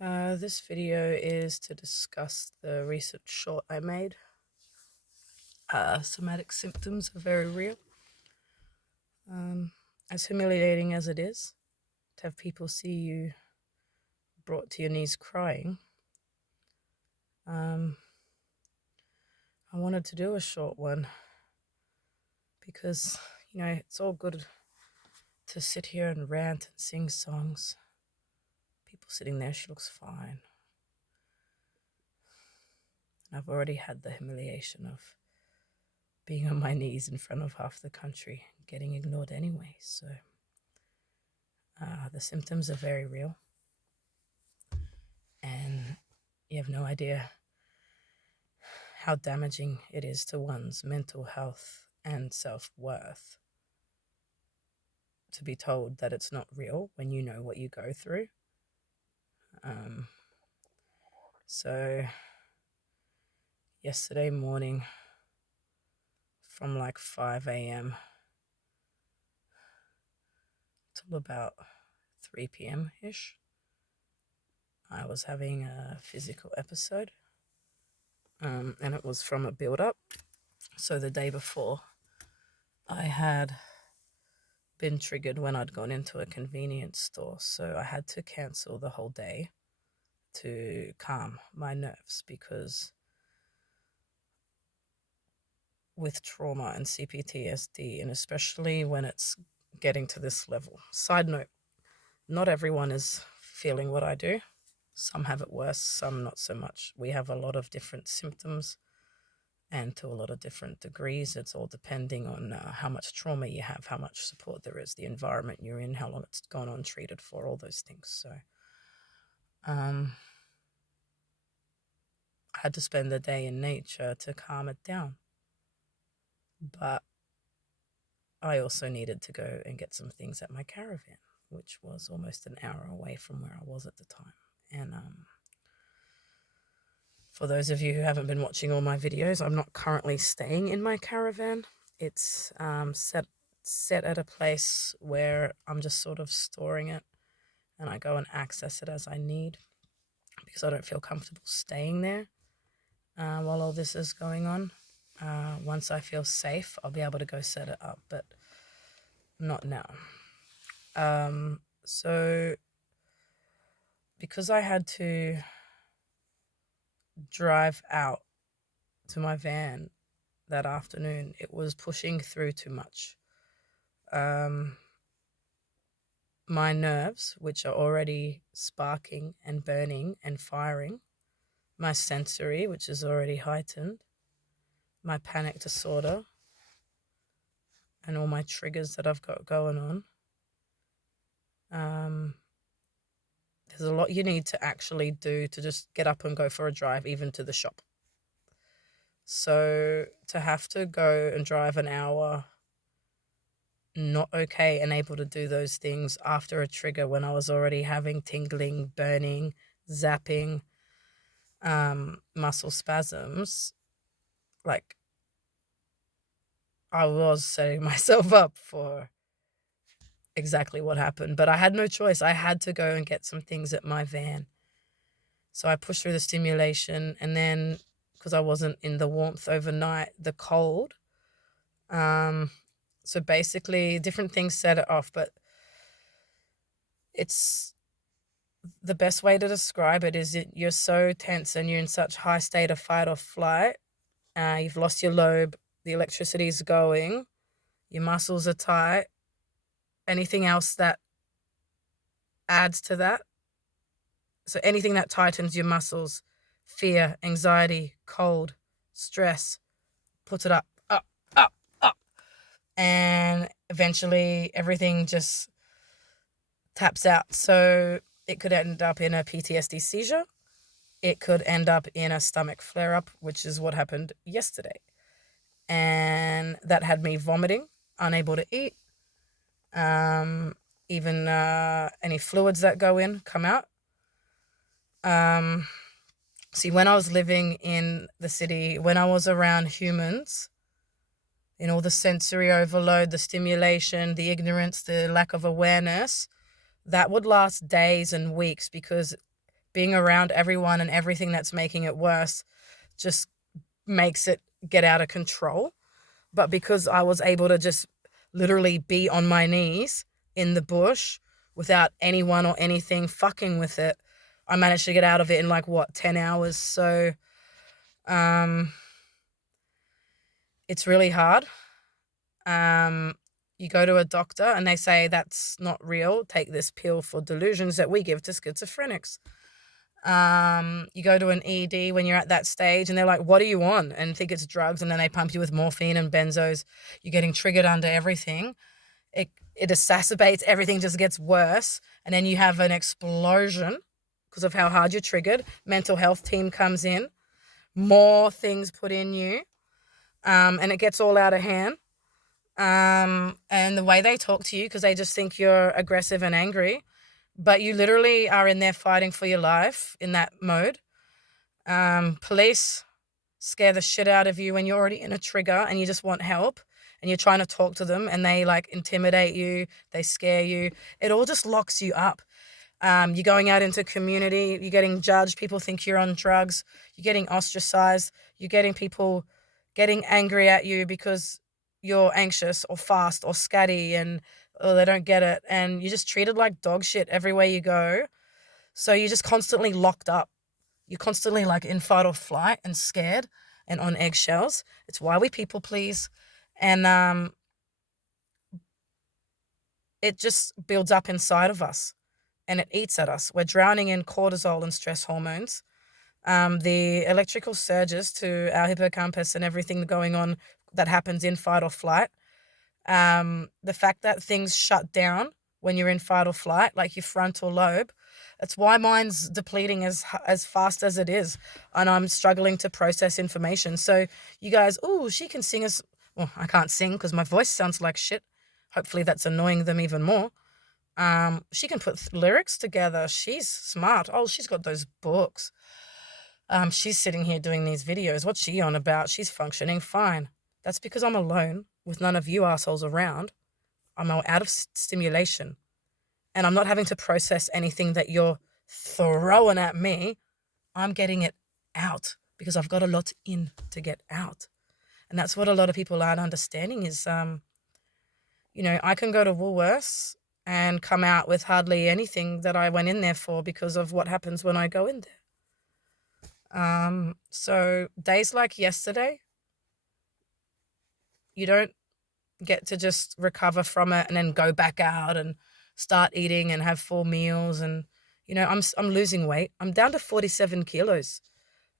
This video is to discuss the recent short I made. Somatic symptoms are very real. As humiliating as it is to have people see you brought to your knees crying, I wanted to do a short one because, it's all good to sit here and rant and sing songs. People sitting there, she looks fine. I've already had the humiliation of being on my knees in front of half the country, getting ignored anyway. So the symptoms are very real. And you have no idea how damaging it is to one's mental health and self-worth to be told that it's not real when you know what you go through. So yesterday morning from like 5 a.m. till about 3 p.m.-ish, I was having a physical episode, and it was from a build-up. So the day before, I had been triggered when I'd gone into a convenience store, so I had to cancel the whole day to calm my nerves, because with trauma and CPTSD, and especially when it's getting to this level. Side note, not everyone is feeling what I do. Some have it worse, some not so much. We have a lot of different symptoms, and to a lot of different degrees. It's all depending on how much trauma you have, how much support there is, the environment you're in, how long it's gone untreated for, all those things. So I had to spend the day in nature to calm it down. But I also needed to go and get some things at my caravan, which was almost an hour away from where I was at the time. And for those of you who haven't been watching all my videos, I'm not currently staying in my caravan. It's set at a place where I'm just sort of storing it, and I go and access it as I need, because I don't feel comfortable staying there while all this is going on. Once I feel safe, I'll be able to go set it up, but not now. So because I had to drive out to my van that afternoon, it was pushing through too much. My nerves, which are already sparking and burning and firing, my sensory, which is already heightened, my panic disorder, and all my triggers that I've got going on. There's a lot you need to actually do to just get up and go for a drive, even to the shop. So to have to go and drive an hour, not okay, and able to do those things after a trigger when I was already having tingling, burning, zapping, muscle spasms, like I was setting myself up for exactly what happened. But I had no choice. I had to go and get some things at my van. So I pushed through the stimulation, and then because I wasn't in the warmth overnight, the cold. So basically different things set it off, but it's the best way to describe it is you're so tense and you're in such high state of fight or flight. You've lost your lobe, the electricity is going, your muscles are tight. Anything else that adds to that, so anything that tightens your muscles, fear, anxiety, cold, stress, puts it up, up, up, up. And eventually everything just taps out. So it could end up in a PTSD seizure. It could end up in a stomach flare-up, which is what happened yesterday. And that had me vomiting, unable to eat. Even any fluids that go in come out. See, when I was living in the city, when I was around humans, in all the sensory overload, the stimulation, the ignorance, the lack of awareness, that would last days and weeks, because being around everyone and everything that's making it worse just makes it get out of control. But because I was able to just literally be on my knees in the bush without anyone or anything fucking with it, I managed to get out of it in like, what, 10 hours. So um, it's really hard. You go to a doctor and they say that's not real. Take this pill for delusions that we give to schizophrenics. You go to an ED when you're at that stage and they're like, what are you on? And think it's drugs, and then they pump you with morphine and benzos. You're getting triggered under everything. It exacerbates, everything just gets worse. And then you have an explosion because of how hard you're triggered. Mental health team comes in, more things put in you, and it gets all out of hand. And the way they talk to you, because they just think you're aggressive and angry, but you literally are in there fighting for your life in that mode. Police scare the shit out of you when you're already in a trigger and you just want help and you're trying to talk to them and they like intimidate you, they scare you. It all just locks you up. You're going out into community, you're getting judged, people think you're on drugs, you're getting ostracized, you're getting people getting angry at you because you're anxious or fast or scatty and they don't get it. And you're just treated like dog shit everywhere you go. So you're just constantly locked up. You're constantly like in fight or flight and scared and on eggshells. It's why we people please. And it just builds up inside of us and it eats at us. We're drowning in cortisol and stress hormones. The electrical surges to our hippocampus and everything going on that happens in fight or flight. The fact that things shut down when you're in fight or flight, like your frontal lobe, that's why mine's depleting as fast as it is, and I'm struggling to process information. So you guys, she can sing us. Well, I can't sing because my voice sounds like shit. Hopefully that's annoying them even more. She can put lyrics together. She's smart. Oh, she's got those books. She's sitting here doing these videos. What's she on about? She's functioning fine. That's because I'm alone with none of you assholes around. I'm out of stimulation. And I'm not having to process anything that you're throwing at me. I'm getting it out because I've got a lot in to get out. And that's what a lot of people aren't understanding is, I can go to Woolworths and come out with hardly anything that I went in there for because of what happens when I go in there. So days like yesterday, you don't get to just recover from it and then go back out and start eating and have full meals. And, I'm losing weight. I'm down to 47 kilos.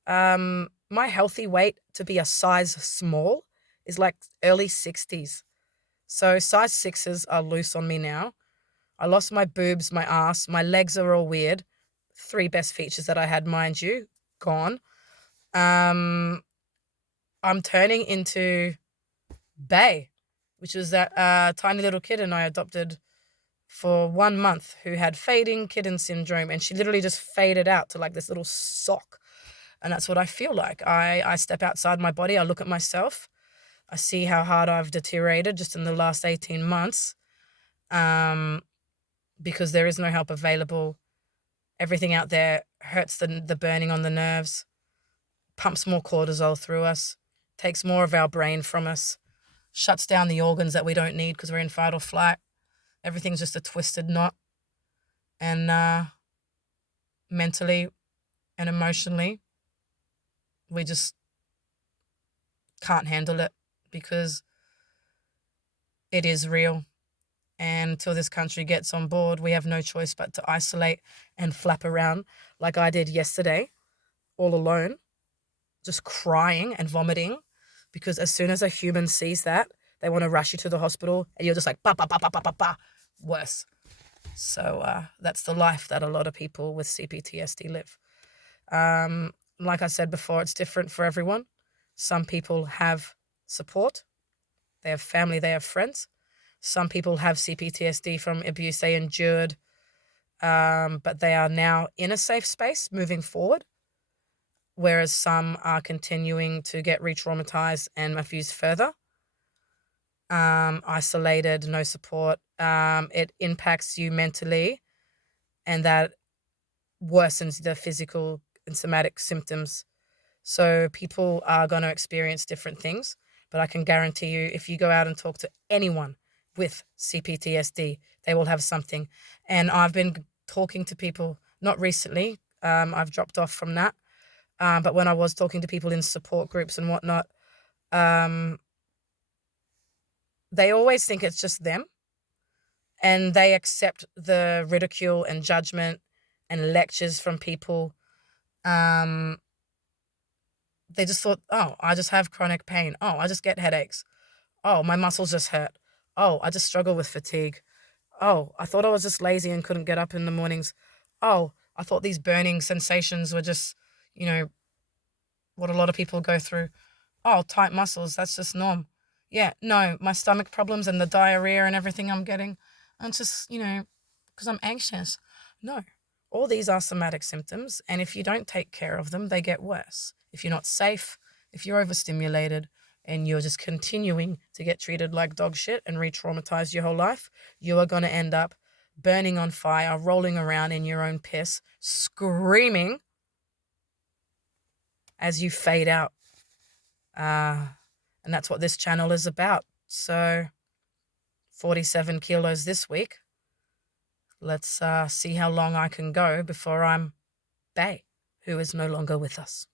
My healthy weight to be a size small is like early 60s. So size 6s are loose on me now. I lost my boobs, my ass, my legs are all weird. 3 best features that I had, mind you, gone. I'm turning into Bay, which was that tiny little kitten I adopted for 1 month who had fading kitten syndrome, and she literally just faded out to like this little sock. And that's what I feel like. I step outside my body, I look at myself, I see how hard I've deteriorated just in the last 18 months, because there is no help available. Everything out there hurts the burning on the nerves, pumps more cortisol through us, takes more of our brain from us, shuts down the organs that we don't need because we're in fight or flight. Everything's just a twisted knot. And mentally and emotionally, we just can't handle it because it is real. And until this country gets on board, we have no choice but to isolate and flap around like I did yesterday, all alone, just crying and vomiting, because as soon as a human sees that, they want to rush you to the hospital and you're just like, ba, ba, ba, ba, ba, ba, ba, worse. So that's the life that a lot of people with CPTSD live. Like I said before, it's different for everyone. Some people have support. They have family, they have friends. Some people have CPTSD from abuse they endured, but they are now in a safe space moving forward, whereas some are continuing to get re-traumatized and abused further. Isolated, no support. It impacts you mentally, and that worsens the physical and somatic symptoms. So people are going to experience different things, but I can guarantee you, if you go out and talk to anyone with CPTSD, they will have something. And I've been talking to people, not recently, I've dropped off from that. But when I was talking to people in support groups and whatnot, um, they always think it's just them, and they accept the ridicule and judgment and lectures from people. Um, they just thought, oh, I just have chronic pain. Oh, I just get headaches. Oh, my muscles just hurt. Oh, I just struggle with fatigue. Oh, I thought I was just lazy and couldn't get up in the mornings. Oh, I thought these burning sensations were just, you know, what a lot of people go through. Oh, tight muscles, that's just norm. Yeah, no, my stomach problems and the diarrhea and everything I'm getting, I'm just, because I'm anxious. No, all these are somatic symptoms, and if you don't take care of them, they get worse. If you're not safe, if you're overstimulated, and you're just continuing to get treated like dog shit and re-traumatized your whole life, you are going to end up burning on fire, rolling around in your own piss, screaming as you fade out. And that's what this channel is about. So 47 kilos this week. Let's see how long I can go before I'm Bay, who is no longer with us.